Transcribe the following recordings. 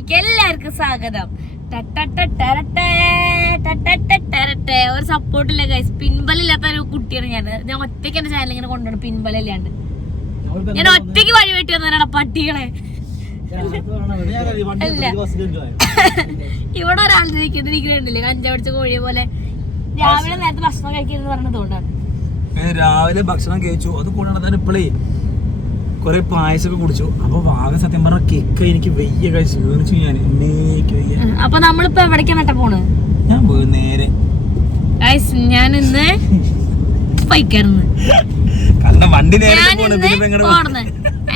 ചാനലിലേക്ക് എല്ലാവർക്കും സ്വാഗതം. ഒരു സപ്പോർട്ടില്ല ഗൈസ്. പിൻബലില്ലാത്ത ഒരു കുട്ടിയാണ് ഞാൻ ഒറ്റയ്ക്ക് എന്റെ ചാനൽ ഇങ്ങനെ കൊണ്ടുപോകണം. പിൻബലില്ലാണ്ട് ഞാൻ ഒറ്റയ്ക്ക് വഴി വെട്ടി വന്നതാണ് പട്ടികളെ. ഇവിടെ ഒരാളിരിക്കുന്നില്ലേ കഞ്ചാവടിച്ച കോഴിയെ പോലെ. രാവിലെ നേരത്തെ ഭക്ഷണം കഴിക്കരുതെന്ന് പറഞ്ഞതുകൊണ്ടാണ്. രാവിലെ ഭക്ഷണം കഴിച്ചു. അത് കൂടാതെ ഇപ്പോഴേ കൊറേ പായസമൊക്കെ കുടിച്ചു. അപ്പൊ വാഗ സത്യം പറഞ്ഞ കേക്ക് എനിക്ക് വയ്യ കഴിച്ചു വീണിച്ചു. ഞാൻ അപ്പൊ നമ്മളിപ്പോ എവിടേക്കാണ് പോണ്? ഞാൻ നേരെ ഞാൻ ഇന്ന് പൈക്കാറുണ്ട്. വണ്ടി നേരെ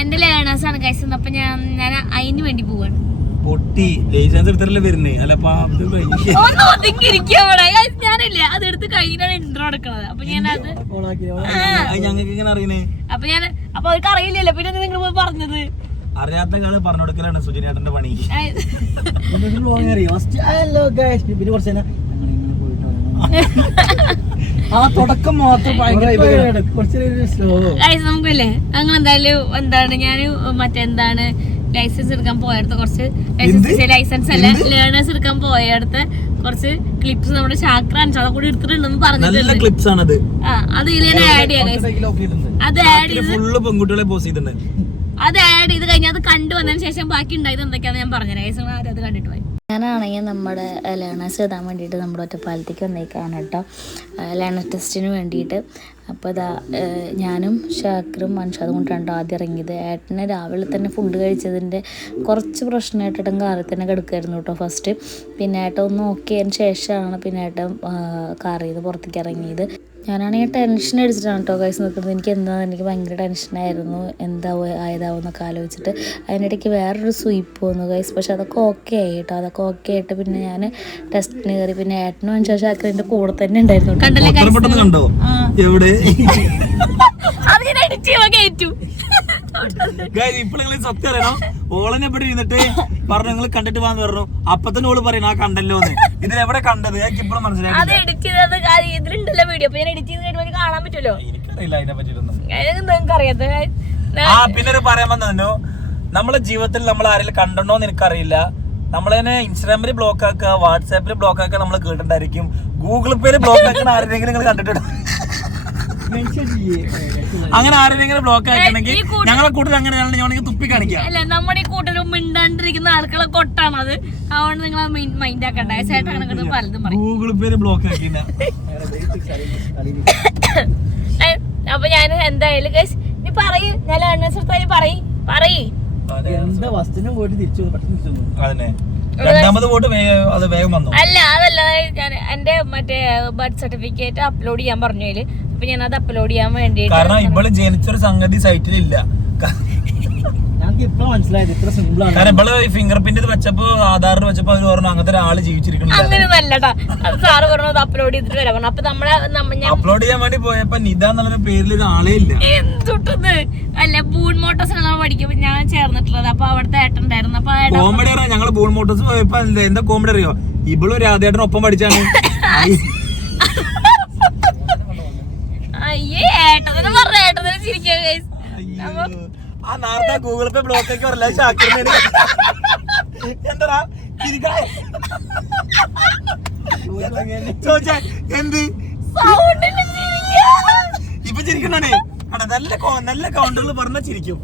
എന്റെ ലേണേഴ്സ് ആണ് ഗൈസ്. അപ്പൊ ഞാൻ അതിന് വേണ്ടി പോവാണ്. പൊട്ടി ലൈസൻസ് എടുത്തല്ലേ വരുന്നേ. അല്ലപ്പാ ഞാനില്ലേ അതെടുത്ത് കഴിഞ്ഞാണ് ഇൻട്രോ എടുക്കണത്. അപ്പൊ ഞാൻ അത് ഞങ്ങൾക്ക് ഇങ്ങനെ അറിയണേ. അപ്പൊ അവർക്ക് അറിയില്ലല്ലോ. പിന്നെ നിങ്ങൾ പോയി പറഞ്ഞത് അറിയാത്ത കാലം പറഞ്ഞു കൊടുക്കലാണ് സുജിനേട്ടന്റെ പണി. തുടക്കം മാത്രം നമുക്കില്ലേ അങ്ങനെ എന്തായാലും എന്താണ് ഞാൻ മറ്റെന്താണ് ലൈസൻസ് എടുക്കാൻ പോയടുത്ത് കുറച്ച് ലൈസൻസ് അല്ല ലേണേഴ്സ് എടുക്കാൻ പോയടുത്ത് കുറച്ച് ക്ലിപ്സ് നമ്മുടെ ശാക്ര അൻഷാദ കൂടി എടുത്തിട്ടുണ്ടെന്ന് പറഞ്ഞിട്ടുണ്ട്. ക്ലിപ്സ് ആണത്. അത് ഇതിൽ ആഡ് ചെയ്യാം. അത് ആഡ് ചെയ്ത് കഴിഞ്ഞാൽ അത് കണ്ടുവന്നതിന് ശേഷം ബാക്കി ഉണ്ടായത് എന്തൊക്കെയാന്ന് ഞാൻ പറഞ്ഞുതരാം. ആരും അത് കണ്ടിട്ട് പോയി. ഞാനാണെങ്കിൽ നമ്മുടെ ലേണേഴ്സ് എഴുതാൻ വേണ്ടിയിട്ട് നമ്മുടെ ഒറ്റപ്പാലത്തേക്ക് വന്നേക്കാണ് കേട്ടോ, ലേണേഴ്സ് ടെസ്റ്റിന് വേണ്ടിയിട്ട്. അപ്പോൾ ഇതാ ഞാനും ഷാക്കറും അൻഷാദും കൊണ്ടാണ് ആദ്യം ഇറങ്ങിയത്. ഏട്ടന് രാവിലെ തന്നെ ഫുഡ് കഴിച്ചതിൻ്റെ കുറച്ച് പ്രശ്നമായിട്ടേട്ടൻ കാറിൽ തന്നെ കിടക്കുമായിരുന്നു കേട്ടോ ഫസ്റ്റ്. പിന്നെ ഏട്ടൻ ഒന്ന് ഓക്കെ ആയതിന് ശേഷമാണ് പിന്നെ ഏട്ടൻ കാറിൽ നിന്ന് പുറത്തേക്ക് ഇറങ്ങിയത്. ഞാനാണെങ്കിൽ ടെൻഷൻ അടിച്ചിട്ടാണ് കേട്ടോ കൈസ് നിൽക്കുന്നത്. എനിക്ക് ഭയങ്കര ടെൻഷനായിരുന്നു ആയതാവും എന്നൊക്കെ ആലോചിച്ചിട്ട്. അതിനിടയ്ക്ക് വേറൊരു സ്വീപ്പ് വന്നു കൈസ്. പക്ഷെ അതൊക്കെ ഓക്കെ ആയി കേട്ടോ. അതൊക്കെ ഓക്കെ ആയിട്ട് പിന്നെ ഞാൻ ടെസ്റ്റിന് കയറി. പിന്നെ ഏട്ടനും അഞ്ചാ ശാക്കറിൻ്റെ കൂടെ തന്നെ ഉണ്ടായിരുന്നു. സത്യം അറിയണം. ഓളനെ ഇവിടെ ഇരുന്നിട്ട് പറഞ്ഞു നിങ്ങൾ കണ്ടിട്ട് പോകാന്ന് പറഞ്ഞു. അപ്പൊ തന്നെ ഓള് പറയണ ആ കണ്ടല്ലോ എന്ന്. ഇതിലെവിടെ കണ്ടത് ഇപ്പോഴും മനസ്സിലായി. ഇതിലുണ്ടല്ലോ വീഡിയോ. അപ്പൊ ഞാൻ എഡിറ്റ് ചെയ്ത് കഴിയുമ്പോൾ കാണാൻ പറ്റുമല്ലോ. എനിക്കറിയില്ല അതിനെ പറ്റിയിട്ടൊന്നും. നിങ്ങൾക്ക് അറിയാത്ത പിന്നെ ഒരു പറയാൻ വന്നു. നമ്മളെ ജീവിതത്തിൽ നമ്മൾ ആരെങ്കിലും കണ്ടോന്ന് എനിക്കറിയില്ല. നമ്മളതിനെ ഇൻസ്റ്റാഗ്രാമിൽ ബ്ലോക്ക് ആക്കുക, വാട്സാപ്പിൽ ബ്ലോക്ക് ആക്കുക നമ്മൾ കേട്ടിട്ടുണ്ടായിരിക്കും. ഗൂഗിൾ പേയിൽ ബ്ലോക്ക് ആക്കുന്ന ആരെങ്കിലും നിങ്ങൾ കണ്ടിട്ടുണ്ടോ? അങ്ങനെ ആരെങ്കിലും ബ്ലോക്ക് ആക്കണമെങ്കിൽ ഞങ്ങളെ കൂട്ടത്തിൽ അങ്ങനെയാണെങ്കിൽ ഞാൻ തുപ്പി കാണിക്കാം. അല്ല നമ്മുടെ ഈ കൂട്ടരും മിണ്ടാണ്ടിരിക്കുന്ന ആൾക്കുള്ള കൊട്ടാണ് അത്. അതുകൊണ്ട് നിങ്ങൾ മൈൻഡ് ആക്കണ്ട. ചേട്ടാണ് പലതും പറയും. ഗൂഗിൾ പേര് ബ്ലോക്ക് ആക്കില്ല. അപ്പൊ ഞാൻ എന്തായാലും നീ പറയ്. ഞാൻ ലേണേഴ്സ് പറയ്. രണ്ടാമത് വോട്ട് അത് വേഗം വന്നു. അല്ല അതല്ല, ഞാൻ എന്റെ മറ്റേ ബർത്ത് സർട്ടിഫിക്കറ്റ് അപ്ലോഡ് ചെയ്യാൻ പറഞ്ഞു. അതില് അപ്പൊ ഞാൻ അത് അപ്ലോഡ് ചെയ്യാൻ വേണ്ടിട്ട്. കാരണം ഇവള് ജനിച്ചൊരു സംഗതി സൈറ്റിലില്ല. കാരണം ഇവള് ഫിംഗർ പ്രിന്റ് വെച്ചപ്പോ ആധാറിന് വെച്ചപ്പോ അവര് പറഞ്ഞു അങ്ങനത്തെ ഒരാള് ജീവിച്ചിരിക്കണം. അങ്ങനെ നല്ലട്ടാ. അത് സാറ് പറഞ്ഞു അത് അപ്ലോഡ് ചെയ്തിട്ട് വരാൻ പറഞ്ഞു. അപ്പൊ അപ്ലോഡ് ചെയ്യാൻ വേണ്ടി പോയപ്പോ നിത എന്നുള്ള പേരിൽ ഒരു ആളേ ഇല്ല. എന്തുട്ടത് അല്ല ബൂൺ മോട്ടോഴ്സിനാണ് പഠിക്കുമ്പോ ഞാൻ ചേർന്നിട്ടുള്ളത്. അപ്പൊ അവിടുത്തെ ഏട്ടുണ്ടായിരുന്നു. അപ്പൊ കോമഡി അറിയാം. ഞങ്ങള് ബൂൺ മോട്ടോഴ്സ് പോയപ്പോ എന്താ കോമഡി അറിയോ? ഇവളും രാധേട്ടനൊപ്പം പഠിച്ചാണ്. അയ്യേ ഏട്ടനെ പറഞ്ഞ ഏട്ടനെ ചിരിക്കാൻ. ആ നേരത്തെ ഗൂഗിൾ പേ ബ്ലോക്ക് ആക്കി പറയല ഷാക്കിറിന്. എന്താ ചോദിച്ചാ എന്ത് ഇപ്പൊ ചിരിക്കണേ? നല്ല കൗണ്ടറുകൾ പറഞ്ഞ ചിരിക്കും.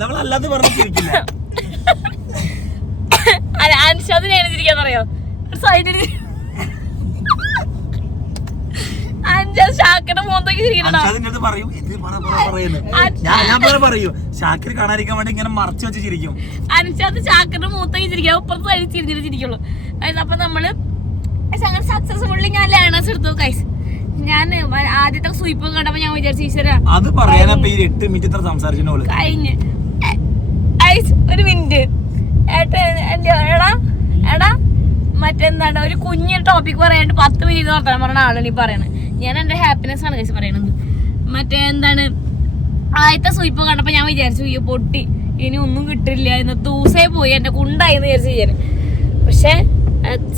നമ്മളല്ലാതെ പറഞ്ഞ ചിരിക്കില്ല. അനുഷാദിനെയാണ് ചിരിക്കാന്നറിയോ? സൈഡിൽ പറയൂ ഷാക്കിർ കാണാതിരിക്കാൻ വേണ്ടി ഇങ്ങനെ മറച്ചു വെച്ച് ചിരിക്കും. അനുഷാദ് ഷാക്കിറിന്റെ മൂത്തേക്ക് ചിരിക്കാം. ഇപ്പുറത്ത് സൈഡിൽ ചിരിച്ചിരിക്കുള്ളൂ. അപ്പൊ നമ്മള് സക്സസ്ഫുള്ളി ഞാൻ ലേണേഴ്സ് എടുത്തു കൈസ്. ഞാൻ ആദ്യത്തെ സ്വീപ്പ് കണ്ടപ്പോ ഞാൻ വിചാരിച്ചു ഈശ്വരാ അത് പറയാനാ 8 മിനിറ്റ് സംസാരിച്ചോളൂ കഴിഞ്ഞ്. ഒരു മിനിറ്റ് എടാ മറ്റെന്താണ് ഒരു കുഞ്ഞു ടോപ്പിക് പറയാണ്ട് 10 മിനിറ്റ് വർത്താനം പറഞ്ഞ ആളാണ് ഈ പറയണത്. ഞാൻ എന്റെ ഹാപ്പിനെസ് ആണ് കഴിച്ച് പറയണത്. മറ്റേ എന്താണ് ആദ്യത്തെ സ്വീപ്പ് കണ്ടപ്പോ ഞാൻ വിചാരിച്ചു ഈ പൊട്ടി ഇനി ഒന്നും കിട്ടില്ല എന്ന് തൂസേ പോയി എന്റെ കുണ്ടായിന്ന് വിചാരിച്ചു ചെയ്യാൻ. പക്ഷെ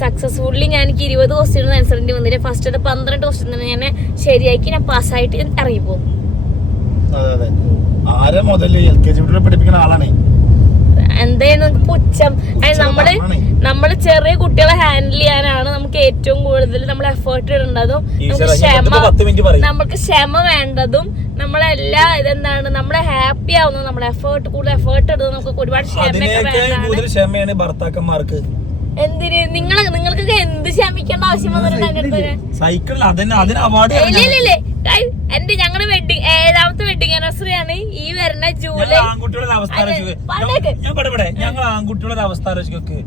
സക്സസ്ഫുള്ളി ഞാൻ 20 ക്വസ്റ്റ്യൻ ആൻസറിന്റെ വന്നിട്ട് ഫസ്റ്റ് 12 ക്വസ്റ്റ്യൻ തന്നെ ഞാൻ ശരിയാക്കി ഞാൻ പാസ്സായിട്ട് ഇറങ്ങിപ്പോ. പഠിപ്പിക്കുന്ന ആളാണ്. എന്തായിരുന്നു പുച്ഛം. നമ്മള് ചെറിയ കുട്ടികളെ ഹാൻഡിൽ ചെയ്യാനാണ് നമുക്ക് ഏറ്റവും കൂടുതൽ നമ്മൾ എഫേർട്ട് ഇടേണ്ടതും നമുക്ക് ക്ഷമ വേണ്ടതും നമ്മളെല്ലാ ഇതെന്താണ് നമ്മളെ ഹാപ്പി ആവുന്നത് നമ്മളെ കൂടുതൽ എഫേർട്ട് ഇടുന്നത് നമുക്ക് ഒരുപാട് ക്ഷമയാണ് ഭർത്താക്കന്മാർക്ക്. എന്തിന് നിങ്ങൾക്ക് എന്ത് ക്ഷമിക്കേണ്ട ആവശ്യം വന്നിട്ടുണ്ട്? സൈക്കിൾ അതിന് അവാർഡ് എന്റെ ഞങ്ങളുടെ 7ാമത്തെ വെഡിങ് ആനിവേഴ്സറി ആണ് ഈ വരുന്ന ജൂലൈ. ആൺകുട്ടികളുടെ അവസ്ഥ ഞങ്ങൾ ആൺകുട്ടികളുടെ അവസ്ഥ ആലോചിക്കൊക്കെ.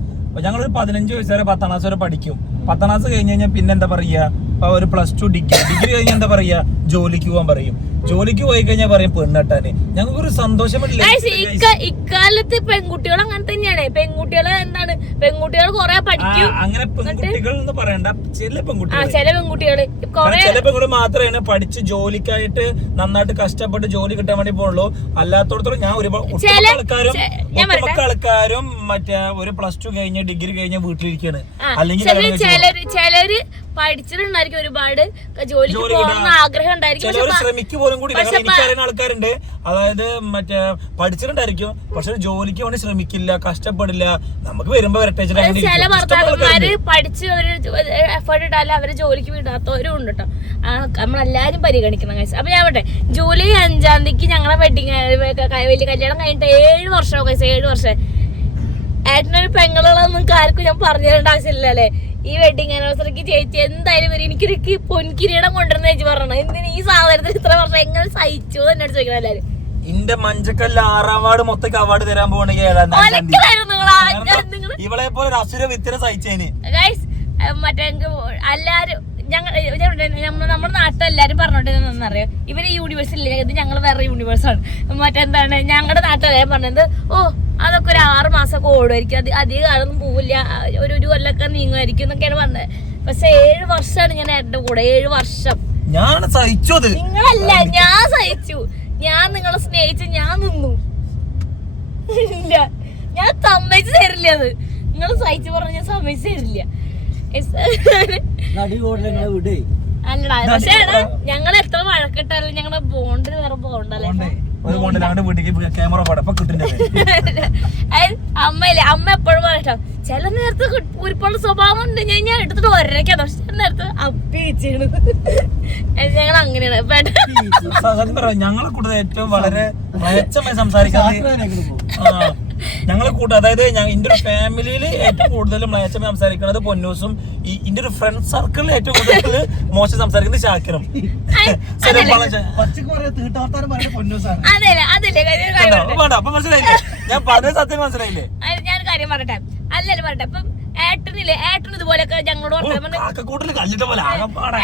ഞങ്ങളൊരു 15 വയസ്സ് വരെ 10ാം ക്ലാസ് വരെ പഠിക്കും. 10ാം ക്ലാസ് കഴിഞ്ഞ് കഴിഞ്ഞാൽ പിന്നെ എന്താ പറയാ, ഒരു +2 ഡിഗ്രി കഴിഞ്ഞാൽ എന്താ പറയാ, ജോലിക്ക് പോകാൻ പറയും. ജോലിക്ക് പോയി കഴിഞ്ഞാൽ പറയും പെണ്ണെട്ടാന്. ഞങ്ങൾക്കൊരു സന്തോഷമില്ല. ഇക്കാലത്ത് പെൺകുട്ടികൾ അങ്ങനെ തന്നെയാണ്. പെൺകുട്ടികള് എന്താണ്, പെൺകുട്ടികൾ കുറെ പഠിക്കും. അങ്ങനെ പെൺകുട്ടികൾ എന്ന് പറയണ്ട, ചില പെൺകുട്ടികൾ ചില പെൺകുട്ടികൾ മാത്രമേ പഠിച്ച് ജോലിക്കായിട്ട് നന്നായിട്ട് കഷ്ടപ്പെട്ട് ജോലി കിട്ടാൻ വേണ്ടി പോകുള്ളൂ. അല്ലാത്തോടത്തോളം ഞാൻ ഒരുപാട് ആൾക്കാരും മറ്റേ ഒരു +2 കഴിഞ്ഞ് ഡിഗ്രി കഴിഞ്ഞ് വീട്ടിലിരിക്കാണ്. അല്ലെങ്കിൽ ചിലര് പഠിച്ചിട്ടുണ്ടായിരിക്കും, ഒരുപാട് ജോലിക്ക് പോകണമെന്ന് ആഗ്രഹം ഉണ്ടായിരിക്കും. ശ്രമിക്കും പോലും കൂടി. എനിക്കറിയുന്ന ആൾക്കാരുണ്ട്, അതായത് മറ്റേ പഠിച്ചിട്ടുണ്ടായിരിക്കും പക്ഷെ ജോലിക്ക് വേണ്ടി ശ്രമിക്കില്ല, കഷ്ടപ്പെടില്ല. നമുക്ക് വരുമ്പോ വരട്ടെ. ചില ഭർത്താക്കന്മാര് പഠിച്ച് ഒരു എഫേർട്ട് ഇട്ടാലും അവര് ജോലിക്ക് വിടാത്തവരും ഉണ്ട് കേട്ടോ. നമ്മളെല്ലാരും പരിഗണിക്കണം. അപ്പൊ ഞാൻ പറട്ടെ, ജൂലൈ 5-ാം തീയതിക്ക് ഞങ്ങളെ വെഡിങ് വലിയ കല്യാണം കഴിഞ്ഞിട്ട് 7 വർഷം 7 വർഷം. ഏട്ടനൊരു പെങ്ങളുള്ളതൊന്നും നിങ്ങൾക്ക് ആർക്കും ഞാൻ പറഞ്ഞു തരേണ്ട ആവശ്യമില്ല അല്ലേ. ഈ വെഡിങ് ആനിവേഴ്സറിക്ക് ചേച്ചി എന്തായാലും വരും, എനിക്കൊരു പൊൻകിരീടം കൊണ്ടുവരുന്ന ചേച്ചി പറഞ്ഞു. എന്തിന് ഈ സാധനത്തിന് ഇത്ര വർഷം എങ്ങനെ സഹിച്ചു എന്നോട് ചോദിക്കണം എല്ലാരും. ഇന്റെ മഞ്ചക്കല്ല 6ാം വാർഡ് മൊത്തം അവാർഡ് തരാൻ പോകണെങ്കിൽ ഇവളെ പോലെ ഒരു അസുര വിത്തിനെ സഹിച്ചേന് മറ്റേ എല്ലാരും നമ്മുടെ നാട്ടിലെല്ലാരും പറഞ്ഞോണ്ടിരുന്നറിയാം, ഇവര് യൂണിവേഴ്സ് ഇല്ല, ഇത് ഞങ്ങൾ വേറെ യൂണിവേഴ്സാണ്. മറ്റെന്താണ് ഞങ്ങളുടെ നാട്ടിലെല്ലാരും പറഞ്ഞത്, അതൊക്കെ ഒരു 6 മാസമൊക്കെ ഓടുമായിരിക്കും, അധികം കാലൊന്നും പോവില്ല, ഒരു കൊല്ലൊക്കെ നീങ്ങുമായിരിക്കും എന്നൊക്കെയാണ് പറഞ്ഞത്. പക്ഷെ 7 വർഷമാണ് ഞാൻ എന്റെ കൂടെ. 7 വർഷം ഞാൻ സഹിച്ചു. നിങ്ങളല്ല, ഞാൻ സഹിച്ചു. ഞാൻ നിങ്ങളെ സ്നേഹിച്ച് ഞാൻ നിന്നു. ഇല്ല, ഞാൻ സമ്മതിച്ചു തരില്ല. അത് നിങ്ങൾ സഹിച്ചു പറഞ്ഞ ഞാൻ സമ്മതിച്ചു തരില്ല. അല്ലടാ, പക്ഷേ ഞങ്ങൾ എത്ര വഴക്കിട്ടാലും ഞങ്ങളുടെ ബോണ്ടിന് വേറെ ബോണ്ടല്ലേ. അമ്മയില്ലേ, അമ്മ എപ്പോഴും പറയട്ടോ, ചില നേരത്ത് ഒരുപാട് സ്വഭാവം ഉണ്ട്, ഞാൻ എടുത്തിട്ട് ഒരയ്ക്കാം. പക്ഷെ ചില നേരത്ത് അപ്പി വെച്ചാണ്. ഞങ്ങൾ അങ്ങനെയാണ്. ഞങ്ങളെ കൂടുതൽ ഏറ്റവും വളരെ സംസാരിക്കുന്നത് ഞങ്ങളെ കൂട്ടം, അതായത് എന്റെ ഒരു ഫാമിലിയിൽ ഏറ്റവും കൂടുതൽ മ്ലേച്ഛമായി സംസാരിക്കുന്നത് പൊന്നൂസും, എന്റെ ഒരു ഫ്രണ്ട് സർക്കിളിൽ ഏറ്റവും കൂടുതൽ മോശം സംസാരിക്കുന്നത് ഷാക്കിറും. അപ്പൊ മനസ്സിലായില്ലേ ഞാൻ പറഞ്ഞ സത്യം മനസ്സിലായില്ലേ? ഞാൻ കാര്യം പറയട്ടെ, അല്ലല്ലോ പറയട്ടെ. ഇപ്പം ഏട്ടൻ ഇതുപോലെയൊക്കെ ഞങ്ങളോട് വർത്തമാനം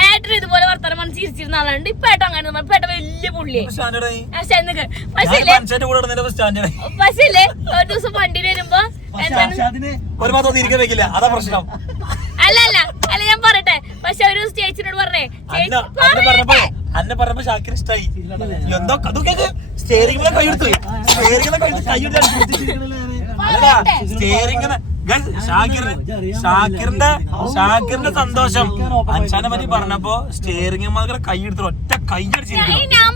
ഏട്ടൻ ഇതുപോലെ വർത്തമാനം പറഞ്ഞ് ചിരിച്ചിരുന്ന ആളുണ്ട്. ഇപ്പൊ ഏട്ടൻ അങ്ങനെ ഇപ്പൊ ഏട്ടൻ വലിയ പുള്ളിയെ. പക്ഷേ ഒരു ദിവസം വണ്ടിയിൽ വരുമ്പോ അതാ പ്രശ്നം. അല്ല ഞാൻ പറയട്ടെ, പക്ഷെ ഒരു ചേച്ചിനോട് പറഞ്ഞേ, അന്നെ പറഞ്ഞപ്പോ ഷാക്കിർ ഇഷ്ടായി. എന്തോ സ്റ്റേറിംഗിലെ കൈയെടുത്ത് സ്റ്റേറിംഗിന് ഷാക്കിറിന്റെ സന്തോഷം അൻഷാനെ പറ്റി പറഞ്ഞപ്പോ സ്റ്റേറിംഗ് മാത്രം കൈയെടുത്ത് ഒറ്റ കൈയടിച്ചിരിക്കുന്നു. ഞാൻ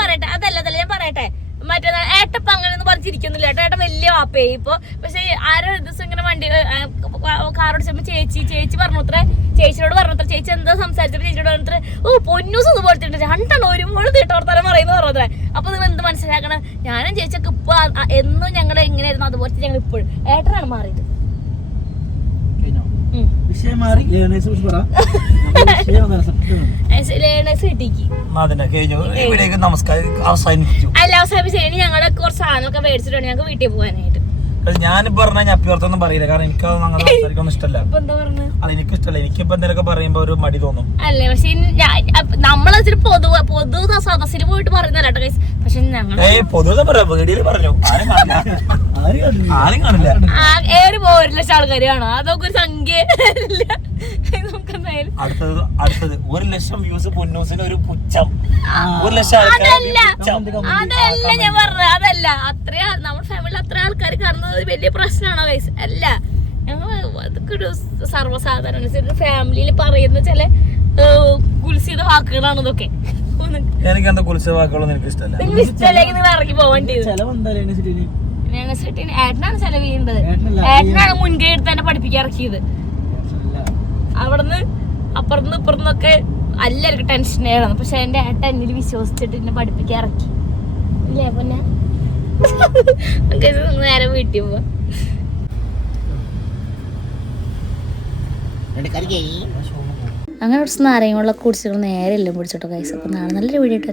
പറയട്ടെ അതല്ല ഞാൻ പറയട്ടെ, മറ്റേ ഏട്ടപ്പ അങ്ങനെയൊന്നും പറഞ്ഞിരിക്കുന്നില്ല. ഏട്ടൻ വലിയ വാപ്പയായി ഇപ്പൊ. പക്ഷെ ആരോ ദിവസം ഇങ്ങനെ വണ്ടി കാറോടിച്ചപ്പോ ചേച്ചി പറഞ്ഞത്ര, ചേച്ചിയോട് പറഞ്ഞത്ര, ചേച്ചി എന്താ സംസാരിച്ചപ്പോ ചേച്ചിയോട് പറഞ്ഞത്ര, പൊന്നൂസ് ഇതുപോലത്തെ 2 ഒരുപാട് തീട്ടവർത്താനം പറയുന്നത് പറഞ്ഞത്രേ. അപ്പൊ നിങ്ങൾ എന്ത് മനസ്സിലാക്കണം, ഞാനും ചേച്ചിയൊക്കെ ഇപ്പൊ എന്നും ഞങ്ങൾ എങ്ങനെയായിരുന്നു അതുപോലത്തെ ഞങ്ങൾ ഇപ്പോഴും. ഏട്ടനാണ് മാറിയത്. അല്ല അവസാനിപ്പിച്ചു. ഞങ്ങളെ കുറച്ച് സാധനമൊക്കെ മേടിച്ചിട്ടുണ്ട് ഞങ്ങൾക്ക് വീട്ടിൽ പോകാനായിട്ട്. ഞാനിപ്പോ പറഞ്ഞാൽ ഞാൻ അപ്പുറത്തൊന്നും പറയില്ല, കാരണം എനിക്ക് അങ്ങനെ സംസാരിക്കൊന്നും ഇഷ്ടമല്ല. അത് എനിക്ക് ഇഷ്ടമല്ല. എനിക്കിപ്പോ എന്തെങ്കിലുമൊക്കെ പറയുമ്പോ ഒരു മടി തോന്നും. അല്ലേ, പക്ഷെ നമ്മളതിൽ പൊതു സദസ്സിൽ പോയിട്ട് പറയുന്നല്ലോ. പക്ഷെ ഞങ്ങൾ വീഡിയോയിൽ പറഞ്ഞു ആരും കാണില്ല. 1 ലക്ഷം ആൾക്കാർ കാണും, അതൊക്കെ ഒരു സംഖ്യ. അടുത്തത് 1 ലക്ഷം വ്യൂസ് പൊന്നൂസിന് ഒരു പുച്ഛം. 1 ലക്ഷം അതല്ല ഞാൻ പറഞ്ഞത്, അതല്ല അത്രയാ നമ്മുടെ ഫാമിലി അത്ര ആൾക്കാർ കാണുന്നത് വലിയ പ്രശ്നമാണോ ഗൈസ്? അല്ല, ഞങ്ങൾ അതൊക്കെ ഒരു സർവ്വസാധാരണ ഫാമിലിയിൽ പറയുന്ന ചില കുൽസിത വാക്കുകളാണ് ഇതൊക്കെ. എനിക്ക് എന്താ കുൽസിത വാക്കുകളൊന്നും എനിക്ക് ഇഷ്ടമല്ല. നിങ്ങൾ ഇഷ്ടമല്ലെങ്കിൽ നിങ്ങൾ ഇറങ്ങി പോകേണ്ടി. ഏട്ടനാണ് ചെലവ് ചെയ്യേണ്ടത്. ഏട്ടനാണ് മുൻകൈ എടുത്ത് തന്നെ പഠിപ്പിക്കാൻ ഇറക്കിയത്. അവിടുന്ന് അപ്പുറന്ന് ഇപ്പുറന്നൊക്കെ എല്ലാവർക്കും ടെൻഷനായിരുന്നു. പക്ഷെ എന്റെ ഏട്ടൻ എന്നിൽ വിശ്വസിച്ചിട്ട് എന്നെ പഠിപ്പിക്കാൻ ഇറക്കി. ഇല്ലേ പിന്നെ നേരെ വീട്ടിൽ പോവാ. അങ്ങനെ കുറച്ച് നാരങ്ങ വെള്ളം കുടിച്ചിട്ട് നേരെ എല്ലാം പിടിച്ചോട്ടോ ഗൈസ്. അപ്പോൾ നാളെ നല്ലൊരു വീഡിയോ ഇട്ട്